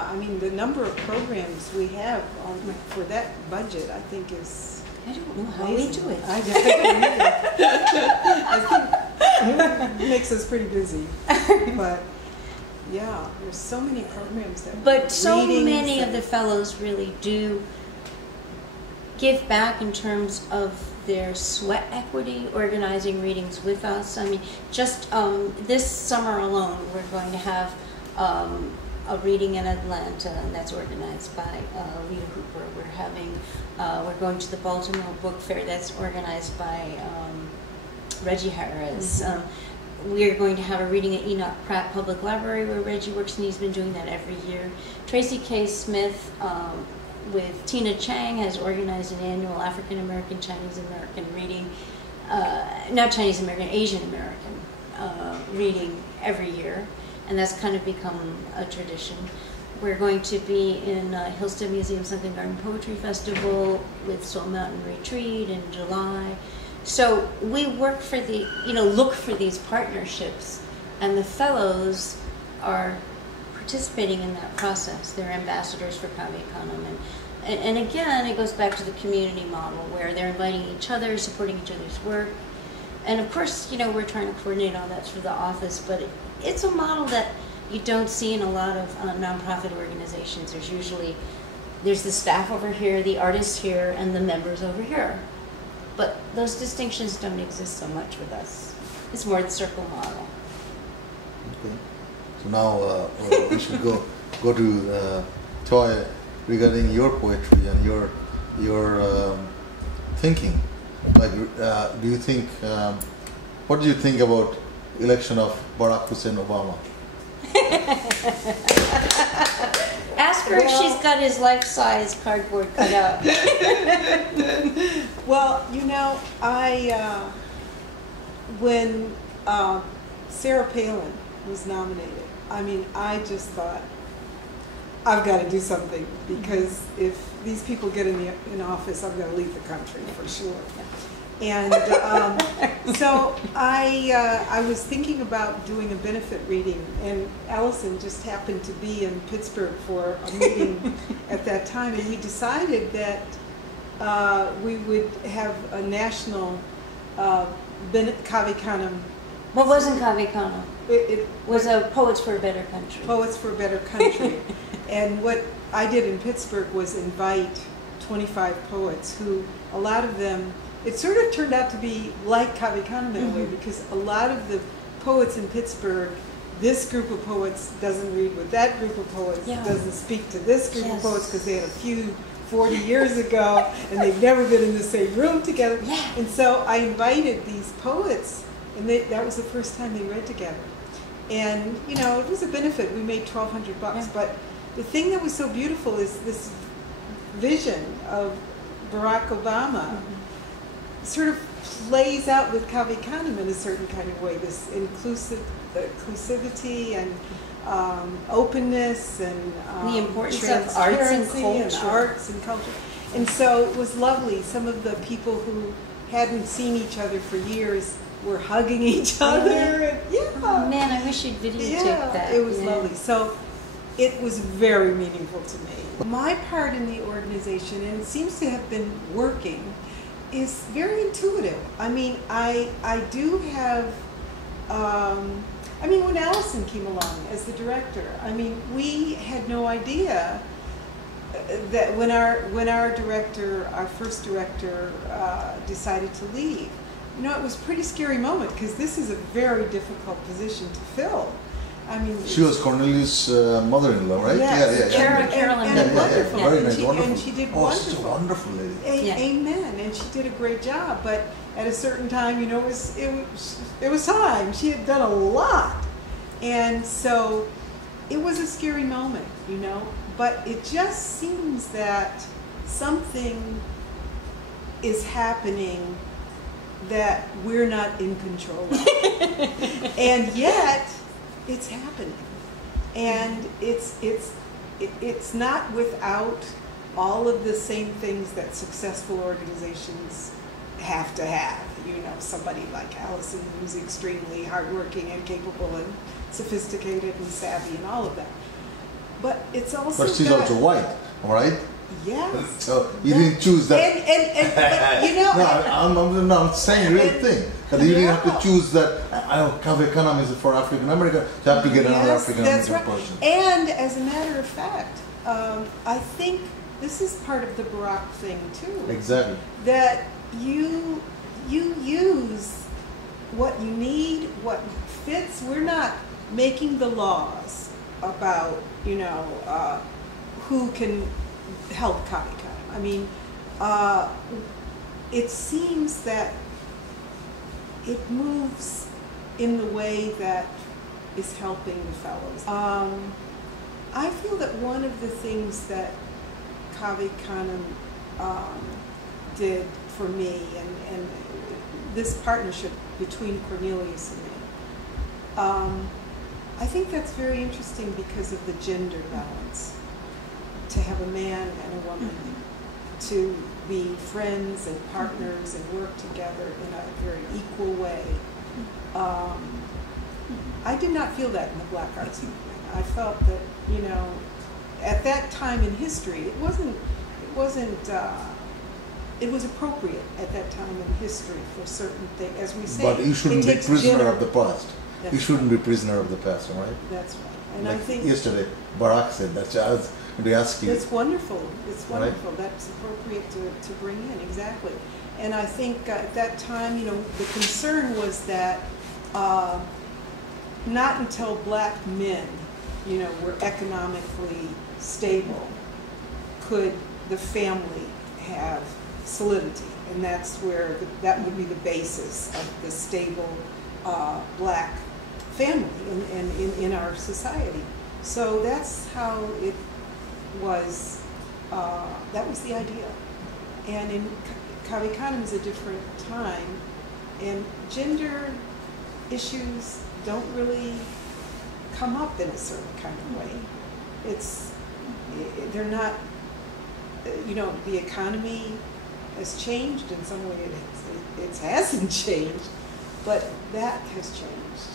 I mean, the number of programs we have for that budget, I think, is I don't know how we do it. I don't either. I think it makes us pretty busy. But yeah, there's so many programs that. But so many of the fellows really do give back in terms of their sweat equity, organizing readings with us. I mean, just this summer alone, we're going to have a reading in Atlanta, and that's organized by Leah Hooper. We're going to the Baltimore Book Fair, that's organized by Reggie Harris. We're going to have a reading at Enoch Pratt Public Library where Reggie works, and he's been doing that every year. Tracy K. Smith with Tina Chang has organized an annual African American, Chinese American reading, not Chinese American, Asian American reading every year. And that's kind of become a tradition. We're going to be in Hillstead Museum Sunken Garden Poetry Festival with Soul Mountain Retreat in July. So we work for look for these partnerships, and the fellows are participating in that process. They're ambassadors for Canem. And again, it goes back to the community model where they're inviting each other, supporting each other's work. And of course, we're trying to coordinate all that through the office, but it's a model that you don't see in a lot of nonprofit organizations. There's the staff over here, the artists here, and the members over here. But those distinctions don't exist so much with us. It's more the circle model. Okay. So now we should go to Toy regarding your poetry and your thinking. Like, do you think? What do you think about election of Barack Hussein Obama? Ask her if she's got his life-size cardboard cut out. Well, when Sarah Palin was nominated, I mean, I just thought, I've got to do something, because if these people get in office, I'm going to leave the country for sure. And so I was thinking about doing a benefit reading, and Allison just happened to be in Pittsburgh for a meeting at that time, and we decided that we would have a national Kavi Canem. What wasn't Kavi Canem? It was a Poets for a Better Country. Poets for a Better Country. And what I did in Pittsburgh was invite 25 poets who, a lot of them, it sort of turned out to be like Kavi Canem in a way, because a lot of the poets in Pittsburgh, this group of poets doesn't read with that group of poets, doesn't speak to this group of poets because they had a feud 40 years ago and they've never been in the same room together. And so I invited these poets, and that was the first time they read together. And, it was a benefit. We made $1,200, but the thing that was so beautiful is this vision of Barack Obama sort of plays out with Kavi Canem in a certain kind of way, this inclusivity and openness and the importance of arts and culture. And so it was lovely. Some of the people who hadn't seen each other for years were hugging each other. And, oh, man, I wish you'd videotape that. It was lovely. So it was very meaningful to me. My part in the organization, and it seems to have been working, is very intuitive. I mean, I do have, when Allison came along as the director, we had no idea that when our first director decided to leave, it was a pretty scary moment, because this is a very difficult position to fill. She was Cornelius' mother-in-law, right? Yes. Carolyn. Wonderful. Very nice, wonderful. And she did wonderful. Such a wonderful lady. Amen. And she did a great job. But at a certain time, it was time. She had done a lot, and so it was a scary moment, But it just seems that something is happening that we're not in control of, and yet it's happening, and it's not without all of the same things that successful organizations have to have. Somebody like Allison, who's extremely hardworking and capable and sophisticated and savvy and all of that. but it's also. But she's got, also white, right? Yes. So you didn't choose that. But, you know. I'm saying real thing. That you didn't have to choose that. Canem is for African American. You have to get another African American person. And as a matter of fact, I think this is part of the Barack thing too. Exactly. That you use what you need, what fits. We're not making the laws about who can help Canem. I mean, it seems that it moves in the way that is helping the fellows. I feel that one of the things that Canem did for me, and this partnership between Cornelius and me, I think that's very interesting because of the gender balance. To have a man and a woman to be friends and partners and work together in a very equal way. I did not feel that in the Black Arts Movement. I felt that, at that time in history, it was appropriate at that time in history for certain things. As we say, but you shouldn't be prisoner of the past. You shouldn't be prisoner of the past, right? That's right. And like I think yesterday, Barack said that. I was going to ask you. It's wonderful. It's wonderful. Right? That's appropriate to bring in, exactly. And I think at that time, the concern was that not until black men, were economically stable could the family have solidity. And that's where that would be the basis of the stable black family in our society. So that's how it was, that was the idea. And in Canem is a different time, and gender issues don't really come up in a certain kind of way. They're not, the economy has changed in some way. It hasn't changed, but that has changed.